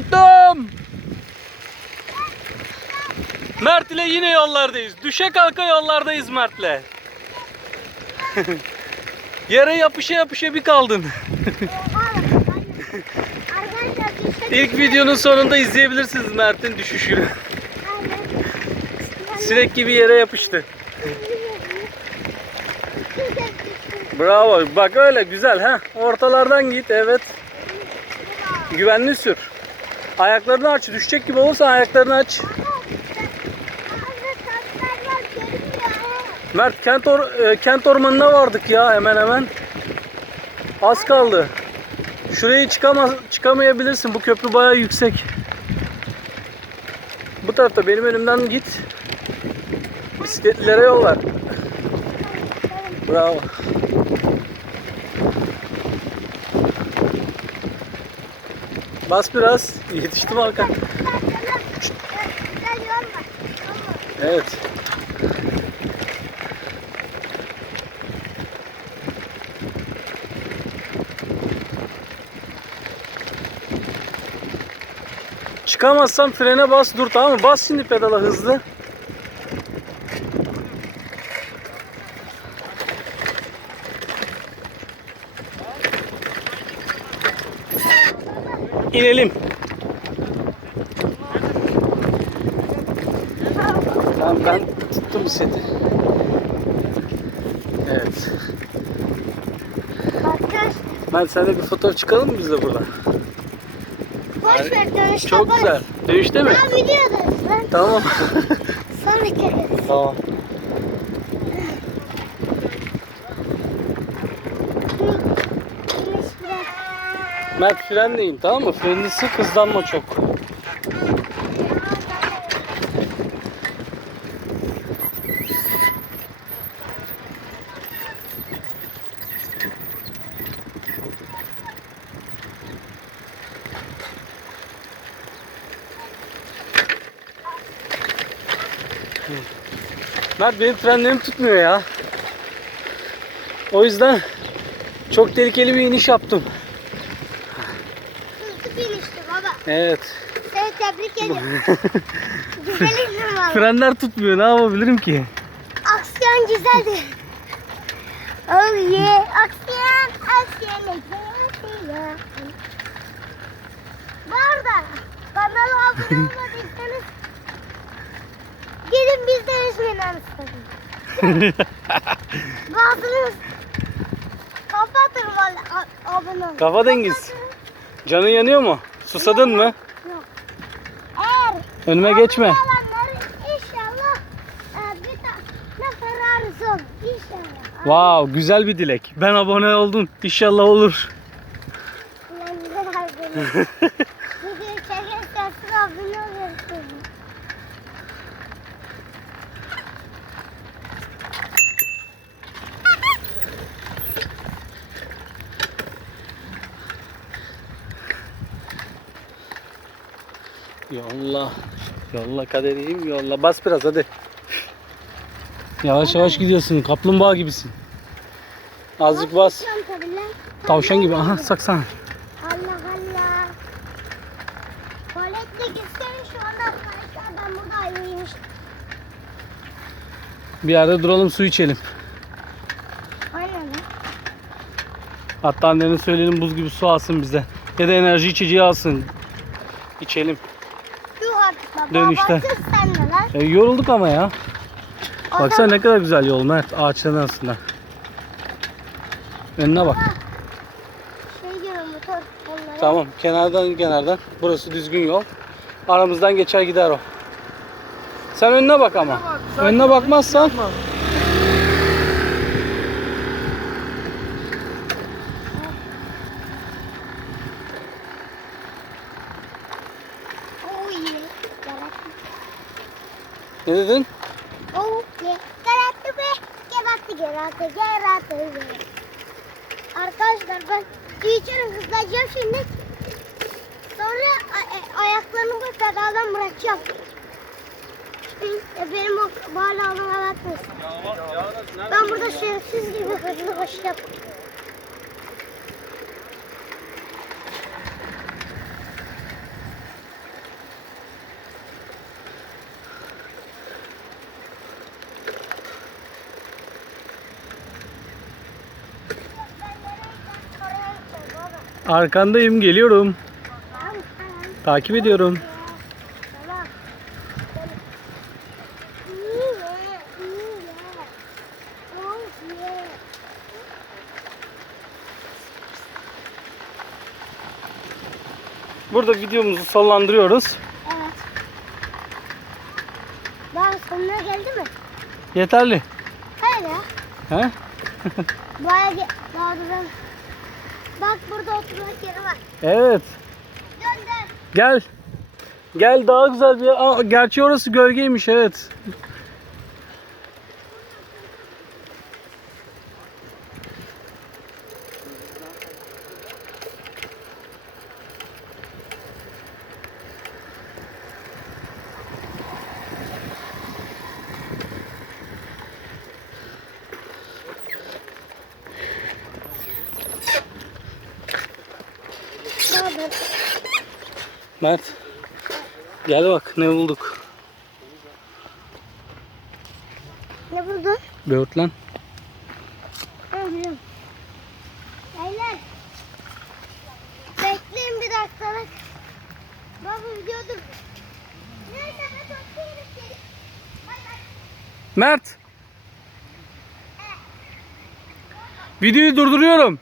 Tuttum. Mert ile yine yollardayız. Düşe kalka yollardayız Mert'le. Yere yapışa yapışa bir kaldın. İlk videonun sonunda izleyebilirsiniz Mert'in düşüşünü. Sinek gibi yere yapıştı. Bravo. Bak öyle güzel ha. Ortalardan git. Evet. Güvenli sür. Ayaklarını aç. Düşecek gibi olursa ayaklarını aç. Mert kent ormanına vardık ya hemen hemen. Az kaldı. Şurayı çıkamayabilirsin. Bu köprü bayağı yüksek. Bu tarafta benim önümden git. Bisikletlilere yol ver. Bravo. Bas biraz. Yetiştim arka. Evet. Çıkamazsan frene bas dur, tamam mı? Bas şimdi pedala hızlı. İnelim. Tamam, ben tuttum seti. Evet. Ben seninle bir fotoğraf çıkalım mı biz de burada? Boş ver, dönüşte çok boş. güzel. Dönüşte mi? Ben biliyorum. Tamam. Sonra geliriz. Tamam. Mert frenleyim, tamam mı? Frenini sık, hızlanma çok. Mert benim frenlerim tutmuyor ya. O yüzden çok tehlikeli bir iniş yaptım. Hızlı bir inişti baba. Evet. Seni tebrik ediyorum. Güzel indim valla. Frenler tutmuyor, ne yapabilirim ki? Aksiyon güzeldi. Oh yeah. Aksiyon. Bu arada kanala abone olmadıysanız gidin bizden üzmeyin anasını. Bazınız kapatın valla abone olun. Kafa dengiz. Canın yanıyor mu? Susadın mı? Yok. Eğer Önüme geçme. olanları inşallah bir tane Ferrari'si olur. İnşallah. Wow, güzel bir dilek. Ben abone oldum. İnşallah olur. Ben güzel abone. Videoyu çekersen abone olursun. Yolla. Yolla kaderiyim, yolla. Bas biraz hadi. Yavaş yavaş gidiyorsun. Kaplumbağa gibisin. Azıcık bas. Tavşan gibi. Aha, saksana. Allah Allah. Tuvaletle gitsene şu anda arkadaşlar, ben burada uyumuştum. Bir yerde duralım, su içelim. Aynen. Hatta annene söyleyelim, buz gibi su alsın bize. Ya da enerji içeceği alsın. İçelim. Yuh artık baba. Dönüşte. Baksız sen de lan. Yorulduk ama ya. O Baksana zaman- ne kadar güzel yol Mert. Ağaçların arasında. Önüne bak. Şey diyorum, motor onlara. Tamam, kenardan. Burası düzgün yol. Aramızdan geçer gider o. Sen önüne bak ama. Önüne bakmazsan Oh yeah. ne dedin? Oh yeah. Gerekli be. Gerekli. Arkadaşlar ben diyeceğim, hızlanacağım şimdi. Sonra ayaklarımı pedaldan bırakacağım. Benim o bağlamama bakmasın. Ben burada şerefsiz gibi hızlı koşacağım. Arkandayım, geliyorum. Tamam. Takip ediyorum. Tamam. İyi ye. Oh yeah. Burada videomuzu sonlandırıyoruz. Evet. Daha sonuna geldi mi? Yeterli. Hayır ya. He? Daha duran. Bak burada oturmak yeri var. Evet. Dön dön. Gel. Gel, daha güzel bir yer. Aa, gerçi orası gölgeymiş, evet. Daha dön. Mert. Gel bak ne bulduk. Ne buldun? Böğürtlen. Ben biliyorum. Beyler. Bekleyin bir dakikalık. Baba videodur. Neyse ben çok tehlikeli. Bay bay. Mert. Videoyu durduruyorum.